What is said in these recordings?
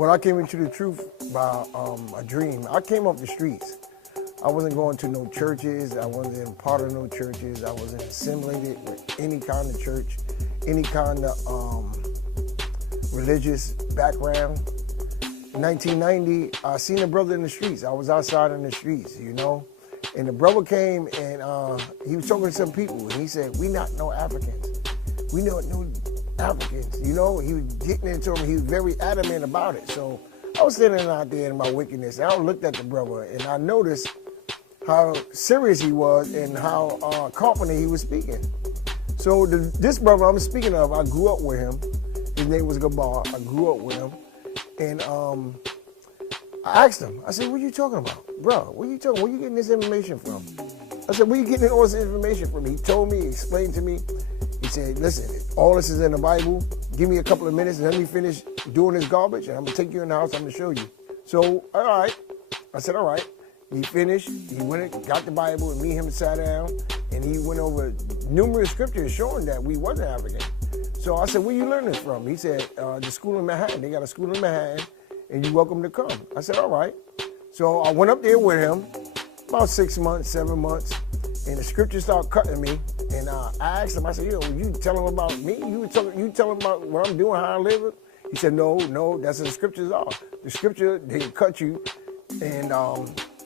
Well, I came into the truth by a dream. I came off the streets. I wasn't going to no churches. I wasn't part of no churches. I wasn't assimilated with any kind of church, any kind of religious background. In 1990, I seen a brother in the streets. I was outside in the streets, you know. And the brother came and he was talking to some people. And he said, "We not no Africans. We not no Africans." You know, he was getting into them. He was very adamant about it. So I was standing out there in my wickedness. And I looked at the brother and I noticed how serious he was and how confident he was speaking. So this brother I'm speaking of, I grew up with him. His name was Gabar. I grew up with him. And I asked him, I said, "What are you talking about? Bro, where you getting this information from?" I said, "Where you getting all this information from?" He told me, he explained to me. He said, "Listen, all this is in the Bible. Give me a couple of minutes and let me finish doing this garbage, and I'm going to take you in the house. I'm going to show you." So, all right. I said, all right. He finished. He went and got the Bible, and me and him sat down, and he went over numerous scriptures showing that we wasn't African. So I said, "Where you learn this from?" He said, "The school in Manhattan. They got a school in Manhattan, and you're welcome to come." I said, "All right." So I went up there with him about 6 months, 7 months, and the scriptures started cutting me. And I asked him, I said, "You tell him about me? You tell him about what I'm doing, how I live?" He said, No, that's what the scriptures are. The scripture, they cut you. And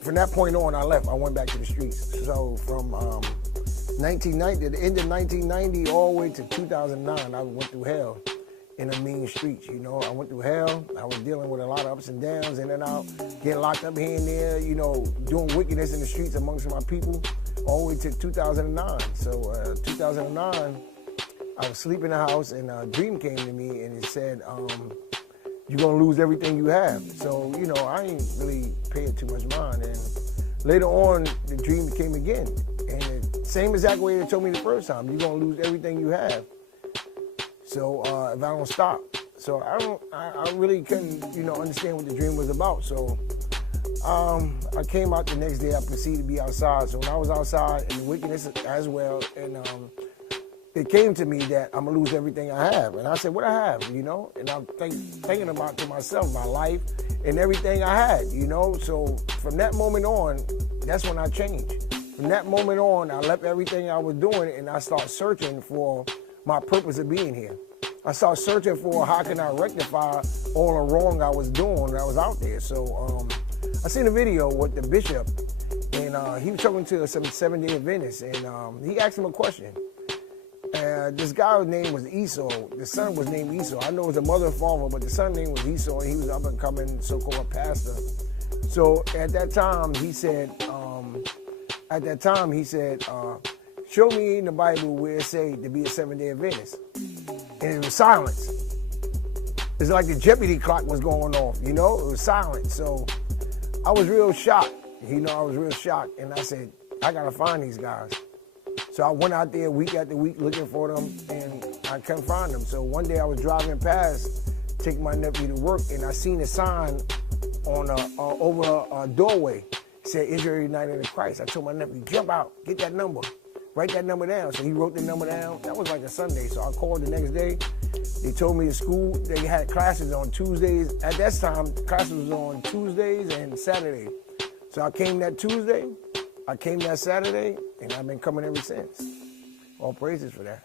from that point on, I left. I went back to the streets. So from 1990, the end of 1990 all the way to 2009, I went through hell in the mean streets, you know. I went through hell. I was dealing with a lot of ups and downs, in and out, getting locked up here and there, you know, doing wickedness in the streets amongst my people, all the way to 2009. So 2009, I was sleeping in the house, and a dream came to me, and it said, "You're going to lose everything you have." So, you know, I ain't really paying too much mind. And later on, the dream came again. And the same exact way they told me the first time, "You're going to lose everything you have. So if I don't stop." So I really couldn't, you know, understand what the dream was about. So I came out the next day. I proceeded to be outside. So when I was outside in the wickedness as well, and it came to me that I'm gonna lose everything I have. And I said, "What I have?" You know, and I'm thinking about to myself, my life and everything I had, you know. So from that moment on, that's when I changed. From that moment on, I left everything I was doing and I started searching for my purpose of being here. I started searching for how can I rectify all the wrong I was doing when I was out there. So I seen a video with the bishop, and he was talking to some Seventh-day Adventists, and he asked him a question. This guy's name was Esau. The son was named Esau. I know it was the mother and father, but the son's name was Esau, and he was up and coming so-called pastor. So at that time, he said, "Show me in the Bible where it say to be a Seventh-day Adventist." And it was silence. It's like the Jeopardy clock was going off, you know? It was silent. So I was real shocked. You know, I was real shocked. And I said, I got to find these guys. So I went out there week after week looking for them, and I couldn't find them. So one day I was driving past, taking my nephew to work, and I seen a sign on over a doorway. It said, "Israel United in Christ." I told my nephew, "Jump out, get that number. Write that number down." So he wrote the number down. That was like a Sunday. So I called the next day. They told me the school, they had classes on Tuesdays. At that time, classes was on Tuesdays and Saturdays. So I came that Tuesday, I came that Saturday, and I've been coming ever since. All praises for that.